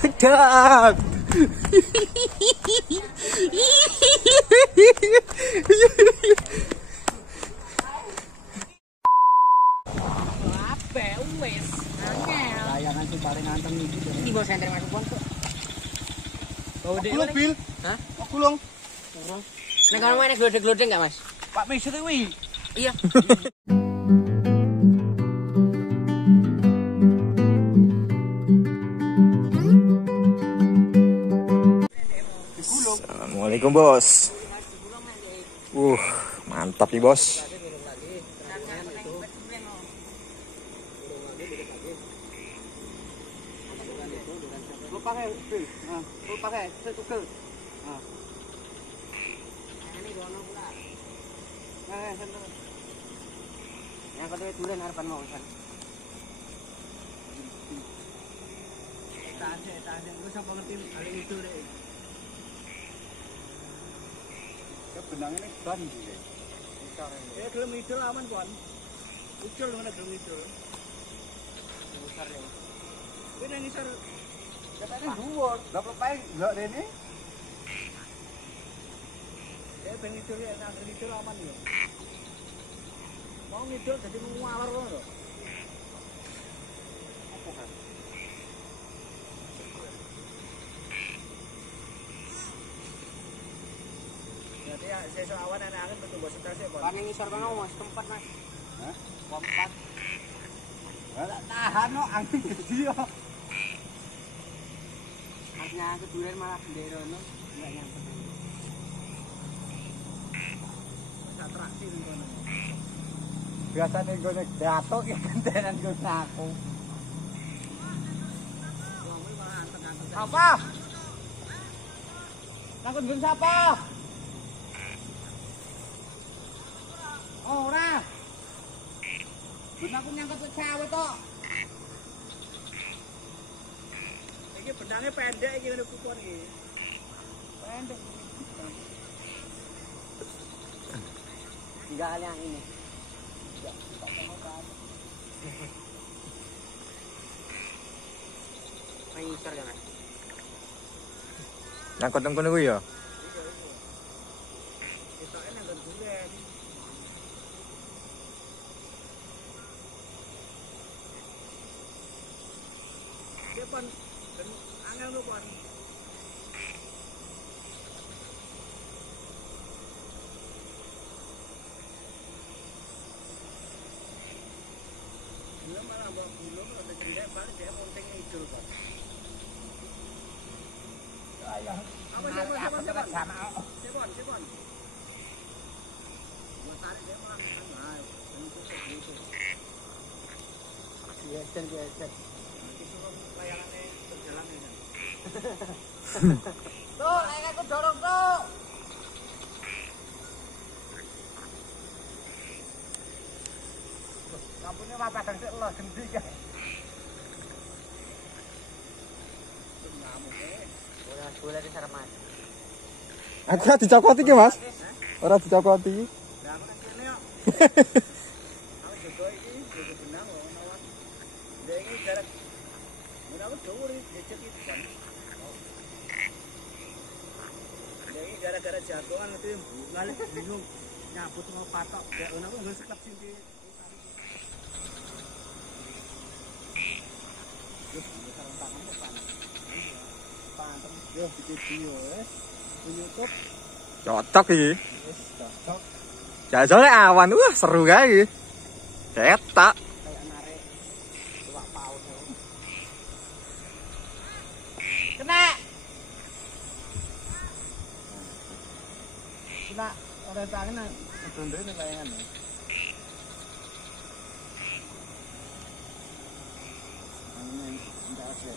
Sedap. Apa wes? Angel. Layangan sing paling anteng iki. Iki bos senter masuk pon kok. Bawa dek. Kulung bil. Hah? Oh kulung. Kurang. Nek kono meneh glodek-glodek enggak, Mas? Pak Mesut kuwi. Iya. Assalamualaikum bos. Mantap nih bos. Lu pakai bil. Nah, lu pakai setukel. Nah. Ini gono pula. Sentuh. Yang kedua duren harapan mau kan. Tak ada. Lu sapa ngerti kali itu deh. Benangnya ini ban gitu. Gelem idul aman, Kon. Ucul mana gelem idul. Besar ya. Kuwi nang isor. Katanya dhuwur. Lah pepae ndelok rene. Ben idul ya nang idul aman ya. Mau ngidul jadi nguawar ngono lho. Apa kan? Jadi ya sesuk awan ana angin betul bos stres ya, Bos. Kan ngisor kono Mas tempat, Mas. Hah? Tempat. Lah tahan no angin gede yo. Artinya keduren malah genderono enggak nyampe. Atraksi ngono. Biasane gone datok ya gentenan go aku. Apa? Takut gun siapa? Ora. Gun aku nyangkut ke cawe tok. Iki benangnya pendek iki ngene kupon iki. Pendek. Enggak yang ini. Ngisor ya, Mas. Nyangkut nang kono kuwi ya. Ketoke nang duren. Dia pon angel lu pon. Belum malah belum ada cerita balik dia montengnya idul, Pak. Apa Sepon. Gua tarik dia mah kan live. Itu. Biasa. Nanti suruh layangannya berjalan ini. Tuh, aku dorong tuh. Lampunya mata kan sik lah gendi kae. Ora boleh di sarmas. Aku ora dicokoti ki, Mas. Ora dicokoti. Lah aku nang kene yo. Aku jogo iki, jogo benang kok ono awan. Lah iki jarak. Mun aku dhuwur becet iki kan. Lah iki gara-gara jagongan itu balik bingung nyabut mau patok. Ya ono aku nggo sekap sini. Yo video YouTube. Cocok iki. Wis cocok. Jajale awan seru kae iki. Cetak. Kayak narik tuak paus. Kena. Ora tangan ndondone layangan. Ini enggak ada.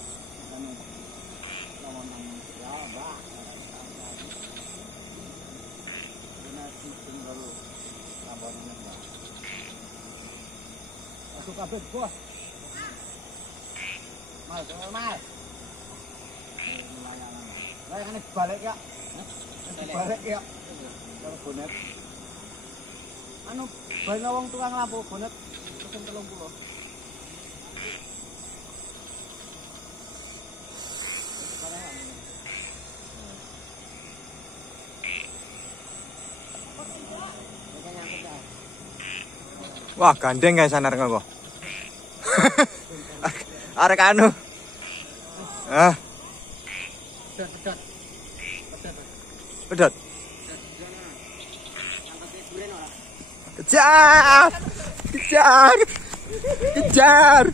Aku kabeh bos. Mas. Layangane balik ya. Balik ya. Karo bonet. Anu, bali wong tukang lampu bonet pesen 30. Wah, gandeng guys sanar kok. Arek anu. Ah. Pedot. Kejar! Kejar! Kejar!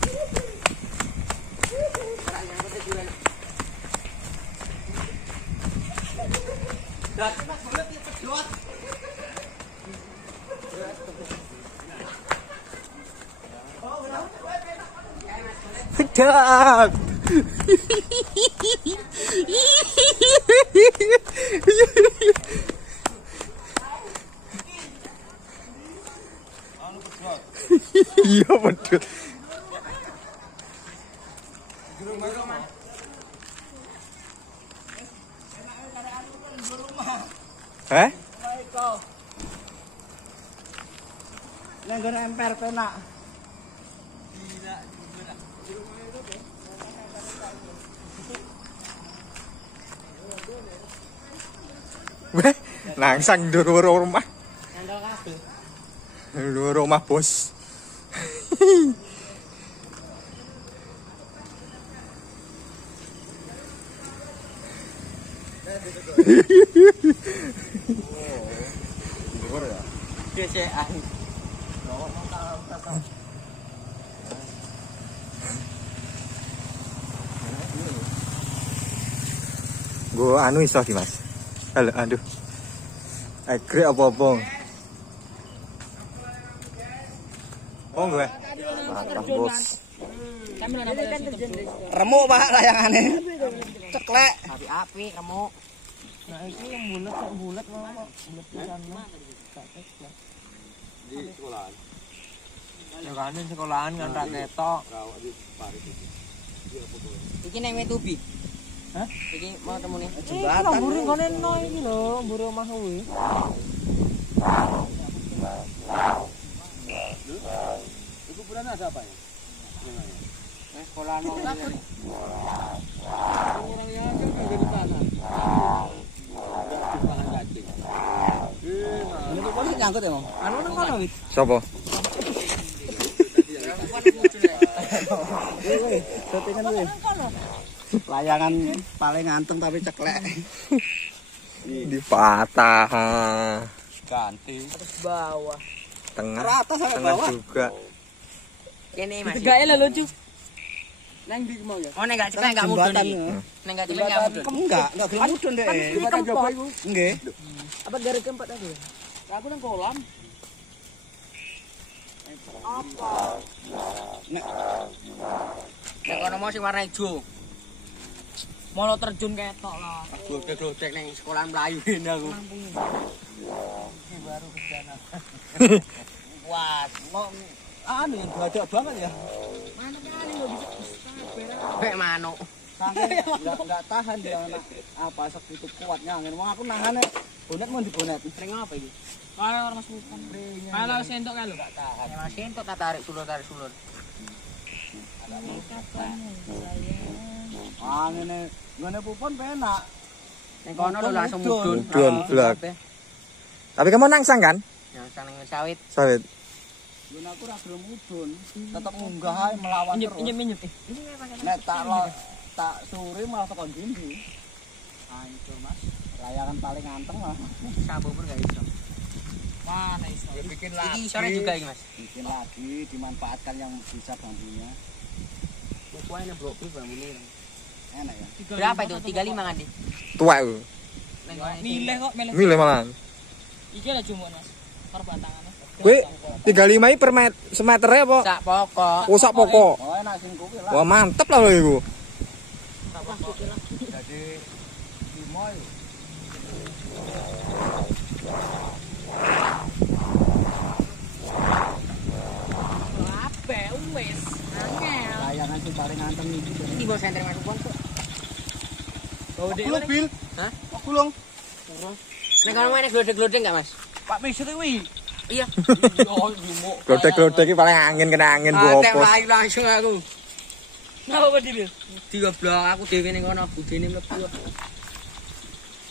Kejar! Iya betul. Eh? Neng gone emper penak. Weh, langsung dulu rumah. Ngandel kabeh. Dulu rumah bos. Gesekan. Gua anu iso Dimas. Halo, aduh. Agrek apa-apa. Oh, gue. Mantap, Bos. Remuk Pak layangane. Ceklek. Api-api remuk. Nah, itu yang bulat kok bulat malah kok. Bulat pisan. Di sekolahan. Ya kan di sekolahan kan ra ketok. Iki nang Metubi. Hah? Iki mau temune. Jembatan. Mburi ngene no iki lho, mburi omah kuwi. Itu bulan ada apa ya? Sekolahan mau ngene. Orangnya kan nggak di tanah. Ini kok polisi nyangkut ya, Mang? Anu nang kono wit. Sopo? Settingan kuwi. Layangan paling nganteng tapi ceklek. Dipatah. Ganti. Terus bawah. Tengah. Rata sampai Tengah bawah. juga. Kene Mas. Tegae lah lucu. Neng di mau ya? Oh nek gak ceklek gak mudun iki. Nek gak ceklek gak mudun. Enggak gelem mudun deh. Jembatan Joko itu. Nggih. Apa gara keempat tadi? Aku nang kolam. Nek kono mau sing warna ijo. Molo terjun ketok lah. Glodek-glodek ning sekolahan Melayu aku. Baru ke sana. Wah, Kok anu yang badak banget ya? mana kali enggak bisa sampai manuk. Saking enggak tahan dia anak apa segitu kuatnya angin. Wong aku nahane bonet mau dibonet. Sering apa iki? Kalau Mas Bukan. Kalau sentok kan lho. Enggak tahan. Ya Mas sentok tak tarik sulur. Angine ngene pupon penak. Ning kono lho langsung mudun. Mudun, blak. Tapi kamu nangsang kan? Yang sang sawit. Sawit. Ngene aku ora gelem mudun. Tetep munggah ae melawan terus. Minyak. Nek tak sore malah tekan dindi. Hancur Mas. Layangan paling anteng lah. Sabu pun enggak iso. Mana iso? Ya bikin Iki sore juga iki Mas. Bikin lagi dimanfaatkan yang bisa bambunya. Pokoknya blok bambune. Enak ya. Berapa itu? 35 kan, Di? Tua itu. Milih kok, Milih malah. Iki lah cuma Mas. Karo batangane. Kowe 35 per semeternya apa? Sak pokok. Oh, sak pokok. Oh enak sing kuwi lah. Wah, mantep lah lho iku. Jadi limo yo. Ape wis. Angel. Layangan sing paling anteng iki. Ini bos senter masuk pon kok. Bawa dek. Gulung bil. Hah? Kok gulung? Nek kono main glodek-glodek enggak, Mas? Pak Misir kuwi. Iya. Oh, limo. Glodek-glodek iki paling angin kena angin Tek bopos. mlayu langsung aku. Napa di bil? Digoblok aku dhewe ning kono, budene mlebu.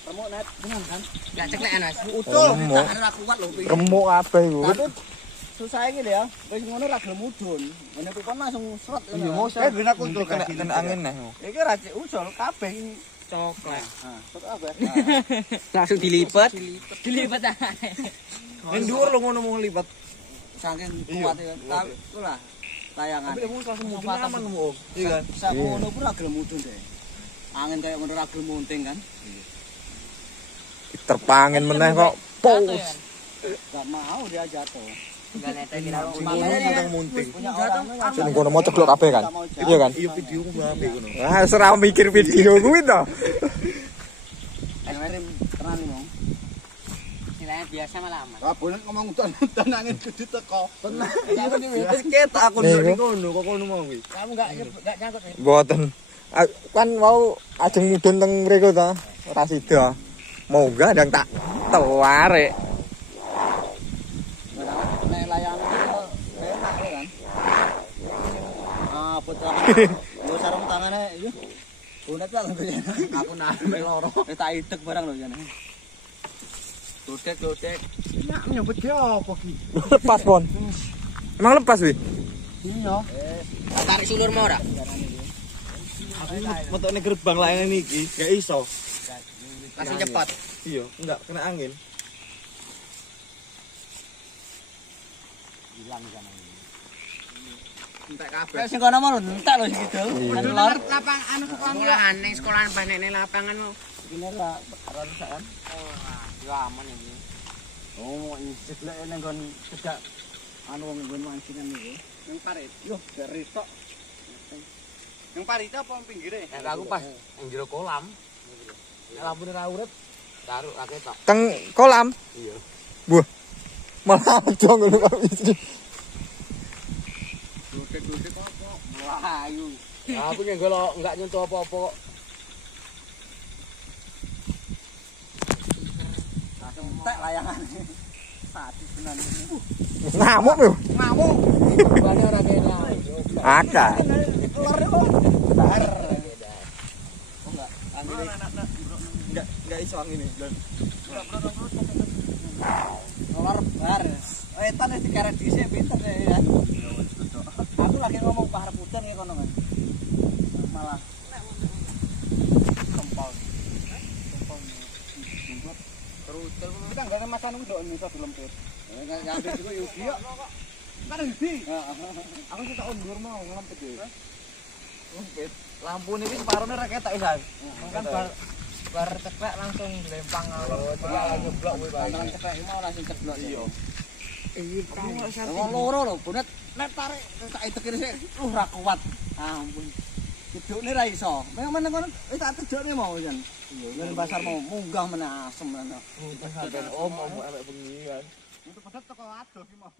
Kamu net dengan kan? Enggak ceklek Mas. Ucul, Remuk. tahan ora kuat lho kuwi. Remuk kabeh iku. Tapi susah iki lho ya. Wis ngono ra gelem mudhun. Ngene kuwi kon langsung sret. Iya mau saya guna kuntul kena angin nih. Iki ra cek usul kabeh iki. Coklat. Nah, sok kabeh. Langsung dilipat. Dilipat ae. Yang dhuwur lo ngono mau lipat. Saking kuat ya. Tapi itulah layangan. Tapi kamu langsung mudun aman kamu Om. Iya kan? Sak ngono pun ra gelem mudhun deh. Angin kayak ngono ra gelem munting kan. Terpangin meneh kok. Pos. Gak mau dia jatuh. Enggak netek kira Munting munting. Punya orang Sing kono mau ceklok kabeh kan. Iya kan? Iya video ku bae ngono. Ah, ora mikir video kuwi to. Ekstrem tenan mong. nilainya biasa malah aman. Ah bonek ngomong udan angin gede teko. Tenan. Wis ketok aku ndek ngono kok kono mau kuwi. Kamu enggak nyangkut ya? Mboten. Kan mau ajeng mudun teng mriku to. Ora sida. Moga ndang tak tarik. Nek layangan itu enak ya kan. Ah betul. Lu sarung tangane iki. Bonek tak lho. Aku narik loro. Tak idek barang lho jane. Dodek. Nyak nyebut ge apa ki? Lepas pon. Emang lepas wi? Iya. Tarik sulur mau ora? Aku metokne gerbang layangan iki gak iso. Langsung cepat. Iya, enggak kena angin. Hilang jane. Entek kabeh. Kayak sing kono mau entek lho sing gitu. Kan lor. Lapangan sekolahan ning sekolahan banekne lapangan mau. Ini lah kan. Yo aman iki. Oh, nyicip lek ning kon cedak anu wong nggon mancingan niku. Ning parit. Yo, dari tok. Yang parit apa pinggire? Enggak aku pas ning jero kolam. Lampune ra urip. Taruh ra ketok. Teng kolam. Iya. Buah. Malah aja ngono kok iki. Dudek apa? Melayu. Aku nyenggol enggak nyentuh apa-apa kok. Langsung entek layangan. Sadis tenan. Ngamuk lho. Ngamuk. Bane ora kena. Akak. Lor kok. Dar. Oh enggak. Enggak iso angin iki. Lor bar. Etan wis dikaret dhisik pinter ya. Aku lagi ngomong Pak Reputan ya kono kan. Malah kempal. Kerucel. Kita enggak ada makan ndok niku dilempit. Enggak ngambil juga Yugi kok. Kan Yugi. Aku kita ondur mau ngempit ya. Ngempit. Lampu niki separone ra ketok Isan. Kan bar ceklek langsung lempang alur. Langsung blok kuwi Pak. Langsung ceklek mau langsung ceblok. Iya. Wong loro lho, bonet nek tarik tak idekir sik ra kuat. Ampun. Gedukne ra iso. Memang meneng kono wis tak tejokne mau jan. Iya, nang pasar mau munggah meneh asem. Om elek bengi kan. Itu pedet teko adoh ki mau.